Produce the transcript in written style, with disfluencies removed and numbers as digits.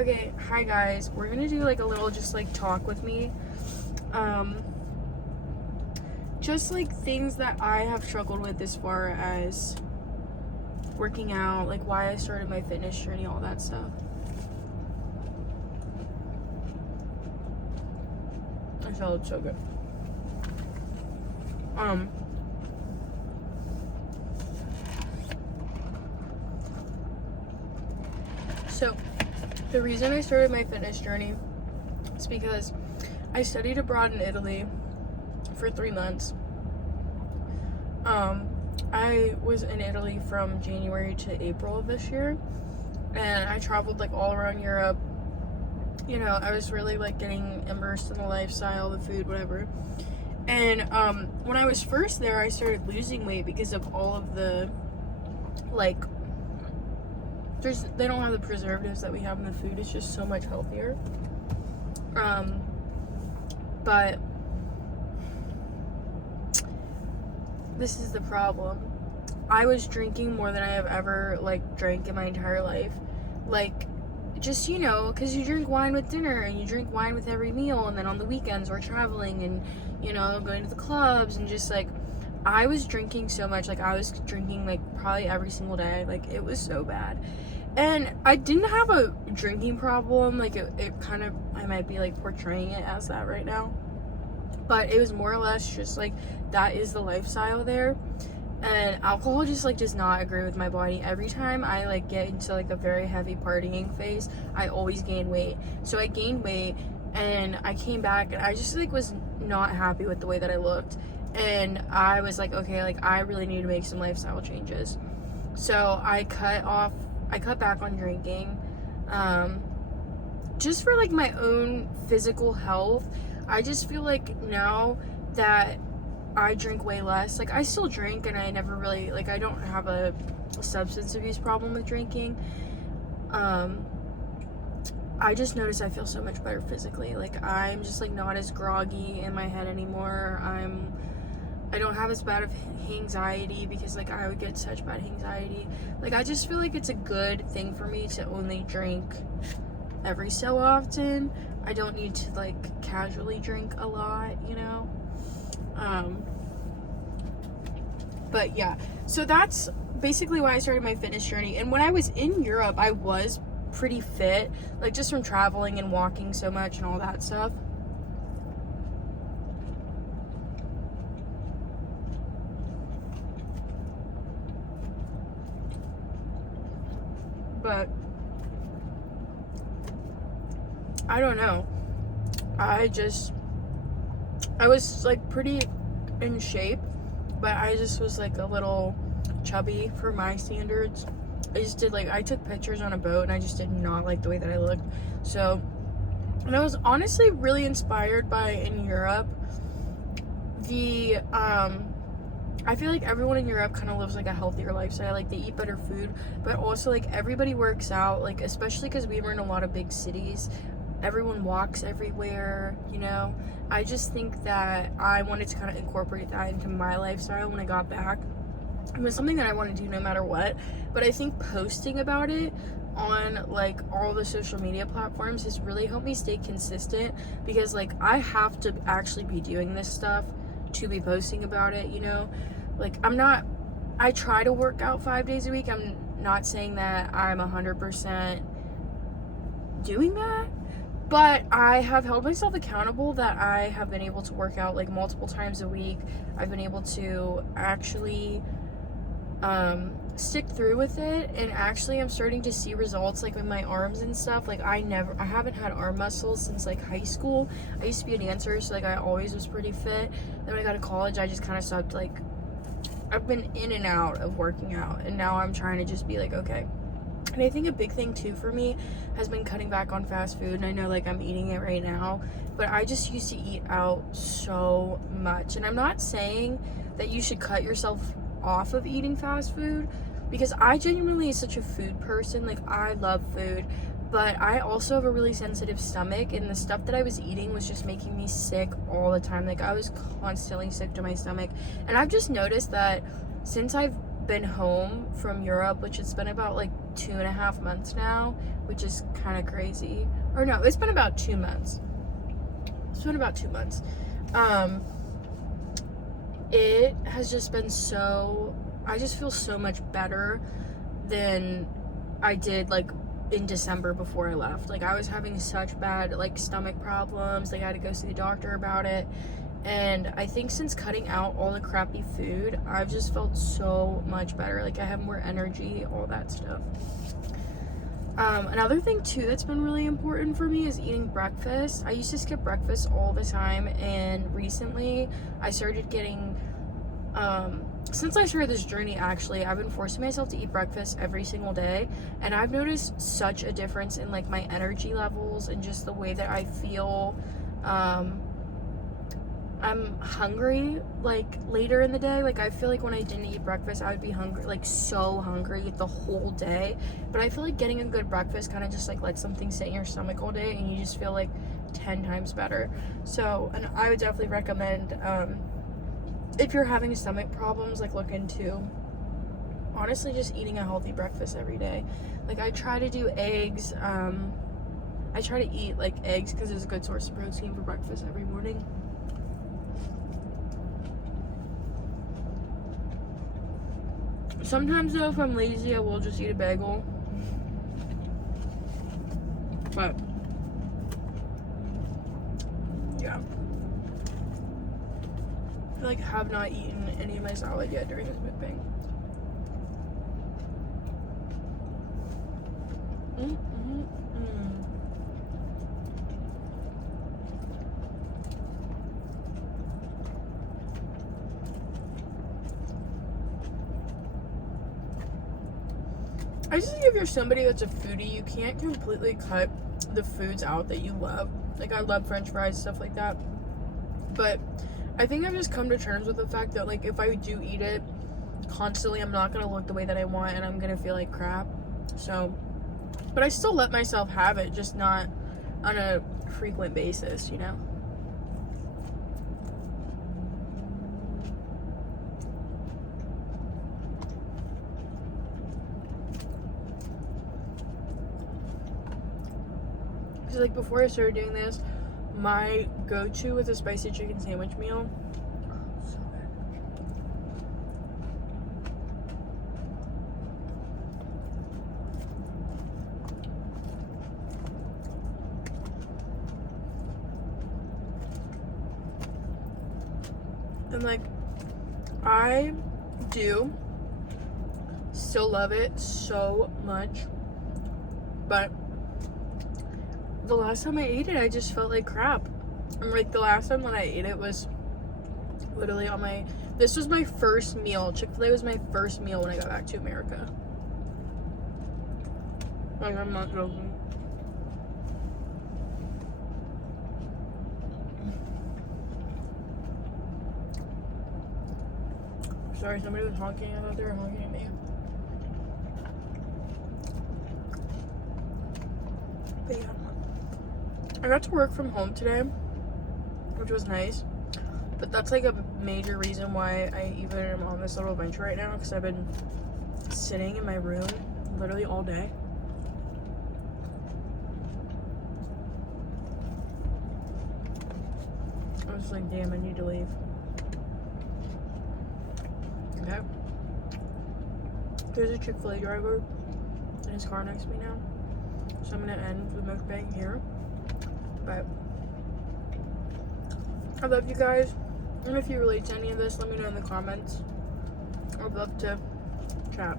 Okay, hi guys. We're gonna do like a little just like talk with me. Just like things that I have struggled with as far as working out, like why I started my fitness journey, all that stuff. I felt so good. So the reason I started my fitness journey is because I studied abroad in Italy for 3 months. I was in Italy from January to April of this year, and I traveled like all around Europe. You know, I was really like getting immersed in the lifestyle, the food, whatever. And when I was first there, I started losing weight because of all of the like they don't have the preservatives that we have in the food. It's just so much healthier. But this is the problem. I was drinking more than I have ever like drank in my entire life. Like, just, you know, because you drink wine with dinner and you drink wine with every meal, and then on the weekends we're traveling and, you know, going to the clubs, and just like I was drinking so much. Like I was drinking like probably every single day. Like it was so bad. And I didn't have a drinking problem. Like it kind of, I might be like portraying it as that right now, but it was more or less just like that is the lifestyle there. And alcohol just like does not agree with my body. Every time I like get into like a very heavy partying phase, I always gain weight. So I gained weight and I came back and I just like was not happy with the way that I looked. And I was like, okay, like I really need to make some lifestyle changes. So I cut back on drinking, just for like my own physical health. I just feel like now that I drink way less, like I still drink and I never really, like I don't have a substance abuse problem with drinking. I just notice I feel so much better physically. Like I'm just like not as groggy in my head anymore. I don't have as bad of anxiety, because like I would get such bad anxiety. Like I just feel like it's a good thing for me to only drink every so often. I don't need to like casually drink a lot, you know? But yeah, so that's basically why I started my fitness journey. And when I was in Europe, I was pretty fit, like just from traveling and walking so much and all that stuff. But I don't know. I was like pretty in shape, but I just was like a little chubby for my standards. I took pictures on a boat and I just did not like the way that I looked. So, and I was honestly really inspired by in Europe, I feel like everyone in Europe kind of lives like a healthier lifestyle. Like they eat better food, but also like everybody works out, like especially because we were in a lot of big cities. Everyone walks everywhere, you know. I just think that I wanted to kind of incorporate that into my lifestyle when I got back. It was something that I wanted to do no matter what, but I think posting about it on like all the social media platforms has really helped me stay consistent, because like I have to actually be doing this stuff to be posting about it, you know. Like I try to work out 5 days a week. I'm not saying that I'm 100% doing that, but I have held myself accountable that I have been able to work out like multiple times a week. I've been able to actually stick through with it, and actually I'm starting to see results like with my arms and stuff. Like I haven't had arm muscles since like high school. I used to be a dancer, so like I always was pretty fit. Then when I got to college, I just kind of stopped. Like I've been in and out of working out, and now I'm trying to just be like, okay. And I think a big thing too for me has been cutting back on fast food. And I know like I'm eating it right now, but I just used to eat out so much. And I'm not saying that you should cut yourself off of eating fast food, because I genuinely am such a food person. Like I love food, but I also have a really sensitive stomach, and the stuff that I was eating was just making me sick all the time. Like I was constantly sick to my stomach. And I've just noticed that since I've been home from Europe, which it's been about like 2.5 months now, which is kind of crazy. Or no, it's been about 2 months. It's been about 2 months. It has just been so, I just feel so much better than I did like in December before I left. Like I was having such bad like stomach problems. Like I had to go see the doctor about it. And I think since cutting out all the crappy food, I've just felt so much better. Like I have more energy, all that stuff. Another thing too that's been really important for me is eating breakfast. I used to skip breakfast all the time, and recently I started getting, since I started this journey actually, I've been forcing myself to eat breakfast every single day, and I've noticed such a difference in like my energy levels and just the way that I feel. I'm hungry like later in the day. Like I feel like when I didn't eat breakfast, I would be hungry, like so hungry the whole day. But I feel like getting a good breakfast kind of just like lets something sit in your stomach all day, and you just feel like 10 times better. So, and I would definitely recommend, if you're having stomach problems, like look into honestly just eating a healthy breakfast every day. Like I try to do eggs. I try to eat like eggs because it's a good source of protein for breakfast every morning. Sometimes though, if I'm lazy, I will just eat a bagel. But yeah, I like have not eaten any of my salad yet during this mukbang. I just think if you're somebody that's a foodie, you can't completely cut the foods out that you love. Like I love French fries, stuff like that. But I think I've just come to terms with the fact that like if I do eat it constantly, I'm not gonna look the way that I want, and I'm gonna feel like crap. So, but I still let myself have it, just not on a frequent basis, you know? Because like before I started doing this, my go-to was a spicy chicken sandwich meal. Oh, so good. And like I do still love it so much, but the last time I ate it, I just felt like crap. And like the last time when I ate it was literally on my, this was my first meal. Chick-fil-A was my first meal when I got back to America. Like I'm not joking. Sorry, somebody was honking. I thought they were honking at me. But yeah. I got to work from home today, which was nice. But that's like a major reason why I even am on this little adventure right now, because I've been sitting in my room literally all day. I was like, damn, I need to leave. Okay. There's a Chick-fil-A driver in his car next to me now. So I'm gonna end the mukbang here. But I love you guys. And if you relate to any of this, let me know in the comments. I'd love to chat.